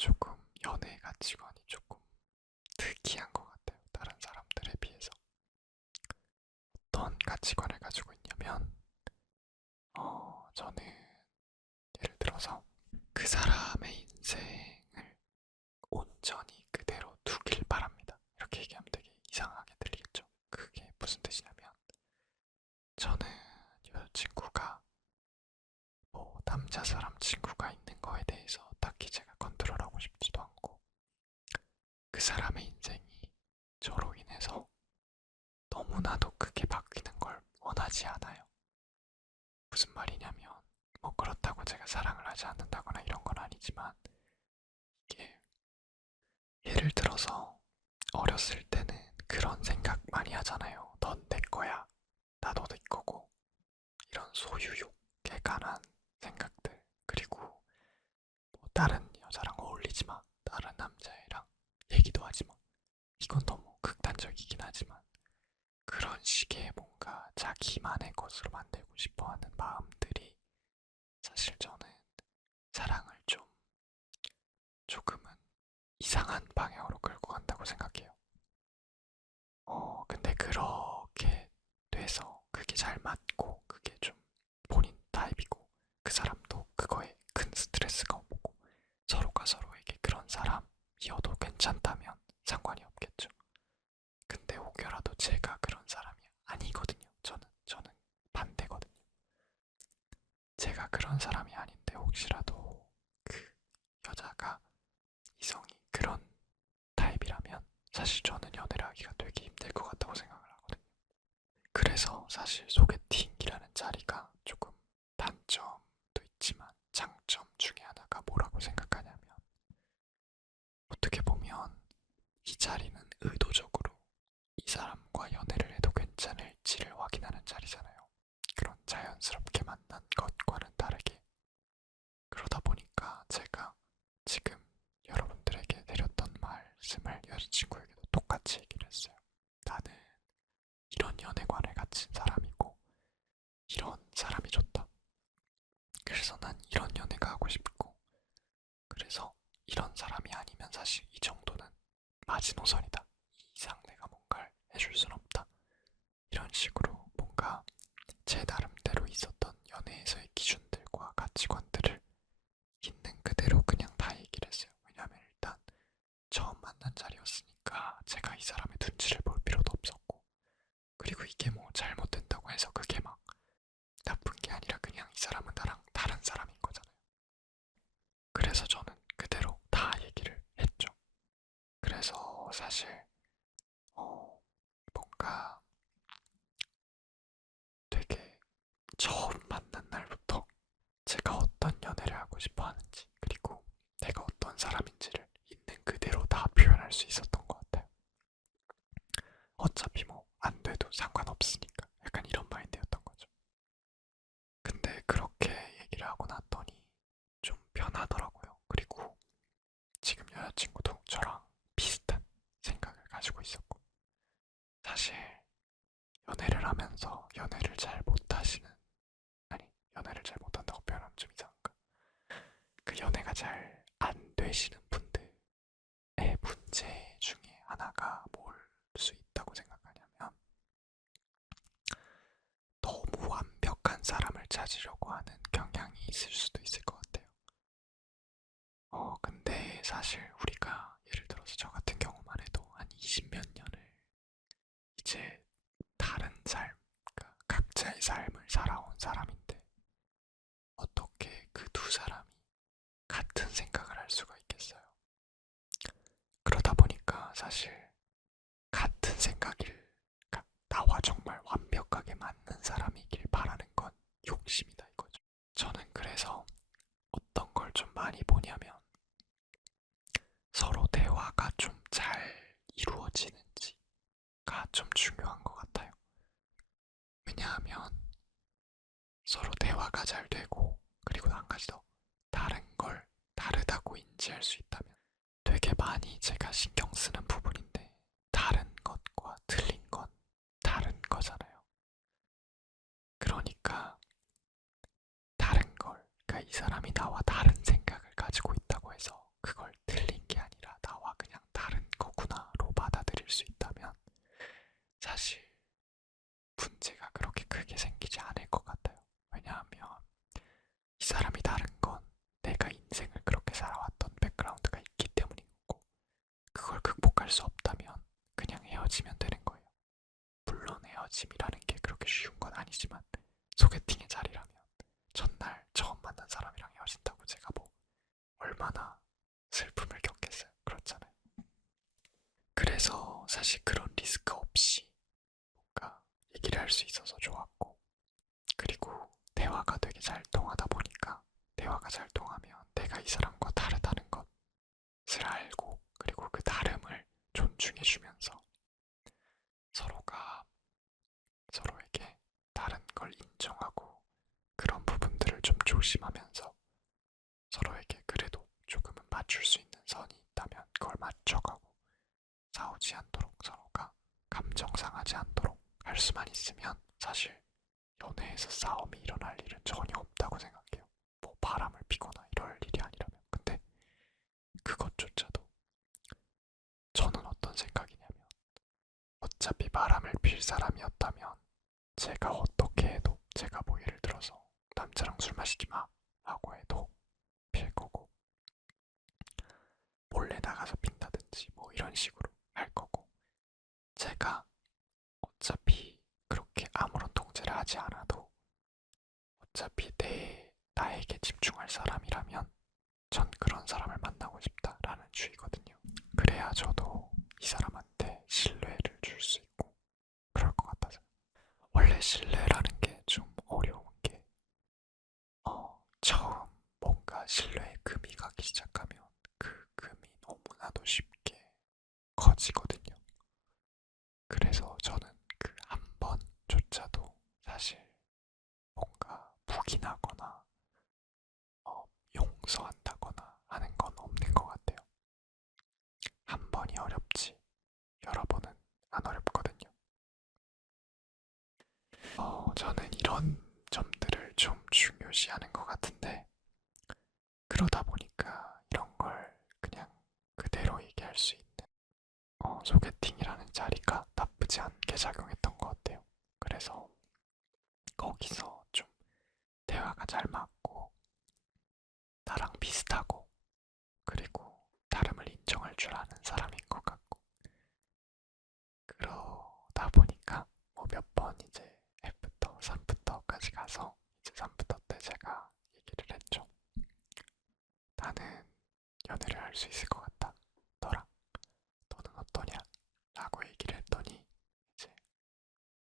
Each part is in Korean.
조금 연애 가치관이 조금 특이한 것 같아요. 다른 사람들에 비해서. 어떤 가치관을 가지고 있냐면, 저는 예를 들어서 그 사람의 인생을 온전히 그대로 두길 바랍니다. 이렇게 얘기하면 되게 이상하게 들리겠죠. 그게 무슨 뜻이냐면, 저는 여자친구가 남자 사람 친구가 있는 거에 대해서 딱히 제가 컨트롤하고 싶지도 않고, 그 사람의 인생이 저로 인해서 너무나도 크게 바뀌는 걸 원하지 않아요. 무슨 말이냐면, 그렇다고 제가 사랑을 하지 않는다거나 이런 건 아니지만, 이게 예를 들어서 어렸을 때는 그런 생각 많이 하잖아요. 넌 내 거야. 나도 내 거고. 이런 소유욕에 관한 생각들. 그리고 다른 여자랑 어울리지 마. 다른 남자애랑 얘기도 하지 마. 이건 너무 극단적이긴 하지만 그런 식의 뭔가 자기만의 것으로 만들고 싶어 하는 마음들이 사실 저는 사랑을 좀 조금은 이상한 방향으로 끌고 간다고 생각해요. 근데 그렇게 돼서 그게 잘 맞고 그게 좀 본인 타입이고 그 사람도 그거에 큰 스트레스가 없고 서로가 서로에게 그런 사람이어도 괜찮다면 상관이 없겠죠. 근데 혹여라도 제가 그런 사람이 아니거든요. 저는 반대거든요. 제가 그런 사람이 아닌데 혹시라도 그 여자가 이성이 그런 타입이라면 사실 저는 연애를 하기가 되게 힘들 것 같다고 생각을 하거든요. 그래서 사실 소개팅이라는 자리가 조금 단점도 있지만 장점 중에 하나가 뭐라고 생각하냐면 어떻게 보면 이 자리는 의도적으로 이 사람과 연애를 해도 괜찮을지를 확인하는 자리잖아요. 그런 자연스럽게 만난 것과는 다르게. 그러다 보니까 제가 지금 여러분들에게 드렸던 말씀을 여자친구에게도 똑같이 얘기를 했어요. 나는 이런 연애관을 가진 사람이고 이런 사람이 좋다. 그래서 난 이런 연애가 하고 싶고 그래서 이런 사람이 아니면 사실 이 정도는 마지노선이다. 이 이상 내가 뭔가를 해줄 순 없다. 이런 식으로 뭔가 제 나름대로 있었던 연애에서의 기준들과 가치관들을 있는 그대로 그냥 다 얘기를 했어요. 왜냐하면 일단 처음 만난 자리였으니까 제가 이 사람의 눈치를 볼 필요도 없었고 그리고 이게 뭐 잘못된다고 해서 그게 막 나쁜 게 아니라 그냥 이 사람은 나랑 다른 사람인 거잖아요. 그래서 저는 그대로 다 얘기를 했죠. 그래서 사실 뭔가 되게 처음 만난 날부터 제가 어떤 연애를 하고 싶어 하는지 그리고 내가 어떤 사람인지를 있는 그대로 다 표현할 수 있었던 것 같아요. 어차피 뭐 안 돼도 상관없으니까 약간 이런 마인드였던 거죠. 근데 그렇게 얘기를 하고 났더니 좀 변하더라고요. 그리고 지금 여자친구도 저랑 비슷한 생각을 가지고 있었고 사실 연애를 하면서 연애를 잘 못하시는 아니 연애를 잘 못한다고 표현하면 좀 이상한가? 그 연애가 잘 안 되시는 분들의 문제 중에 하나가 뭘 수 있다고 생각하냐면 너무 완벽한 사람을 찾으려고 하는 경향이 있을 수도 있을 것 같아요. 근데 사실 우리가 예를 들어서 저 같은 경우만 해도 한 20몇 년을 이제 다른 삶, 그러니까 각자의 삶을 살아온 사람인데 어떻게 그 두 사람이 같은 생각을 할 수가 있겠어요? 그러다 보니까 사실 같은 생각일, 그러니까 나와 정말 완벽하게 맞는 사람이길 바라는 건 욕심이다 이거죠. 저는 그래서 어떤 걸 좀 많이 보냐면 서로 대화가 좀 잘 이루어지는지가 좀 중요한 것 같아요. 왜냐하면 서로 대화가 잘 되고 그리고 한 가지 더 다른 걸 다르다고 인지할 수 있다면 되게 많이 제가 신경 쓰는 부분인데 다른 것과 틀린 건 다른 거잖아요. 그러니까 다른 걸, 그러니까 이 사람이 나와 다른 생각을 가지고 있다고 해서 그걸 틀린 게 아니라 나와 그냥 다른 거구나로 받아들일 수 있다면 사실 문제가 그렇게 크게 생기지 않을 것 같아요. 왜냐하면 이 사람이 다른 건 내가 인생을 그렇게 살아왔던 백그라운드가 있기 때문인 거고, 그걸 극복할 수 없다면 그냥 헤어지면 되는 거예요. 물론 헤어짐이라는 게 그렇게 쉬운 건 아니지만 소개팅의 자리라면 전날 처음 만난 사람이랑 헤어진다고 제가 뭐 얼마나 슬픔을 겪겠어요. 그렇잖아요. 그래서 사실 그런 리스크 없이 뭔가 얘기를 할 수 있어서 좋았고, 그리고 대화가 되게 잘 통하다 보니까 대화가 잘 통하면 내가 이 사람과 다르다는 것을 알고, 그리고 그 다름을 존중해주면서 서로가 서로에게 다른 걸 인정하고 그런 부분들을 좀 조심하면서 서로에게 그래도 조금은 맞출 수 있는 선이 있다면 그걸 맞춰가고, 싸우지 않도록 서로가 감정 상하지 않도록 할 수만 있으면 사실 연애에서 싸움이 일어날 일은 전혀 없다고 생각해요. 뭐 바람을 피거나 이럴 일이 아니라면. 근데 그것조차도 저는 어떤 생각이냐면, 어차피 바람을 필 사람이었다면 제가 어떻게 해도, 제가 뭐 예를 들어서 남자랑 술 마시지 마 라고 해도 필 거고, 몰래 나가서 핀다든지 뭐 이런 식으로 할 거고, 제가 어차피 그렇게 아무런 통제를 하지 않아도 어차피 나에게 집중할 사람이라면 전 그런 사람을 만나고 싶다라는 주의거든요. 그래야 저도 이 사람한테 신뢰를 줄 수 있고 그럴 것 같아서. 원래 신뢰라는 게 좀 어려운 게, 처음 뭔가 신뢰의 금이 가기 시작하면 그 금이 너무나도 쉽게 커지거든요. 그래서 저는 그 한 번조차도 사실 뭔가 묵인하거나 용서한다거나 하는 건 없는 것 같아요. 한 번이 어렵지 여러 번은 안 어렵거든요. 저는 이런 점들을 좀 중요시하는 것 같은데, 그러다 보니까 이런 걸 그냥 그대로 얘기할 수 있는 소개팅이라는 자리가 나쁘지 않게 작용했던 것 같아요. 그래서 거기서 좀 대화가 잘 맞고 나랑 비슷하고, 그리고 다름을 인정할 줄 아는 사람인 것 같고, 그러다 보니까 뭐 몇 번 이제 F부터 3부터까지 가서 이제 3부터 때 제가 얘기를 했죠. 나는 연애를 할 수 있을 것 같다. 너랑 너는 어떠냐? 라고 얘기를 했더니 이제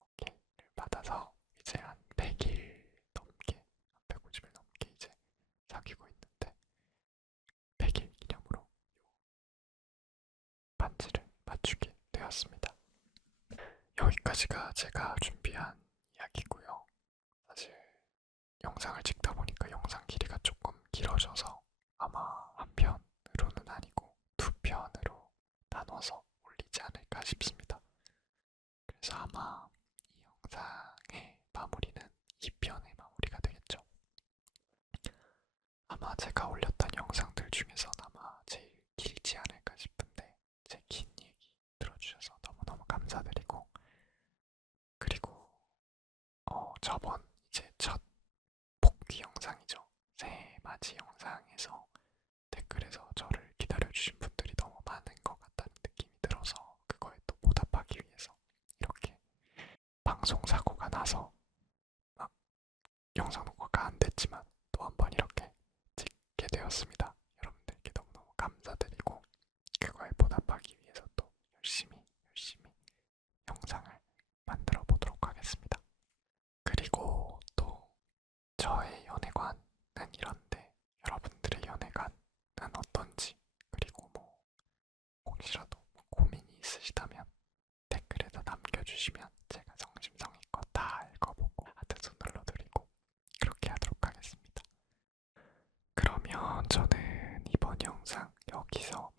오케이를 받아서 이제 한 100일 넘게, 한 150일 넘게 이제 사귀고 있는데, 100일 기념으로 반지를 맞추게 되었습니다. 여기까지가 제가 준비한 이야기고요. 사실 영상을 찍다 보니까 영상 길이가 조금 길어져서 아마 한 편으로는 아니고 두 편으로 나눠서 올리지 않을까 싶습니다. 그래서 아마 이 영상의 마무리는 2편의 마무리가 되겠죠. 아마 제가 올렸던 영상들 중에서 아마 제일 길지 않을까 싶은데, 제 긴 얘기 들어주셔서 너무너무 감사드리고, 그리고 저번 이제 첫 복귀 영상이죠. 새해 맞이 영상에서 댓글에서 저를 기다려주신 분들이 너무 많은 것 같다는 느낌이 들어서 그거에 또 보답하기 위해서 이렇게 방송 사고가 나서 막 영상 녹화가 안 됐지만 또 한 번 이렇게 찍게 되었습니다. 여러분들께 너무너무 감사드리고, 그거에 보답하기 위해서 또 열심히 영상을 만들어 보도록 하겠습니다. 그리고 또 저의 연애관은 이런데, 여러분들의 연애관은 어떤지, 그리고 뭐 혹시라도 뭐 고민이 있으시다면 댓글에다 남겨주시면 제가 성심성의껏 다 읽어보고 하트 손 눌러드리고 그렇게 하도록 하겠습니다. 그러면 저는 이번 영상 여기서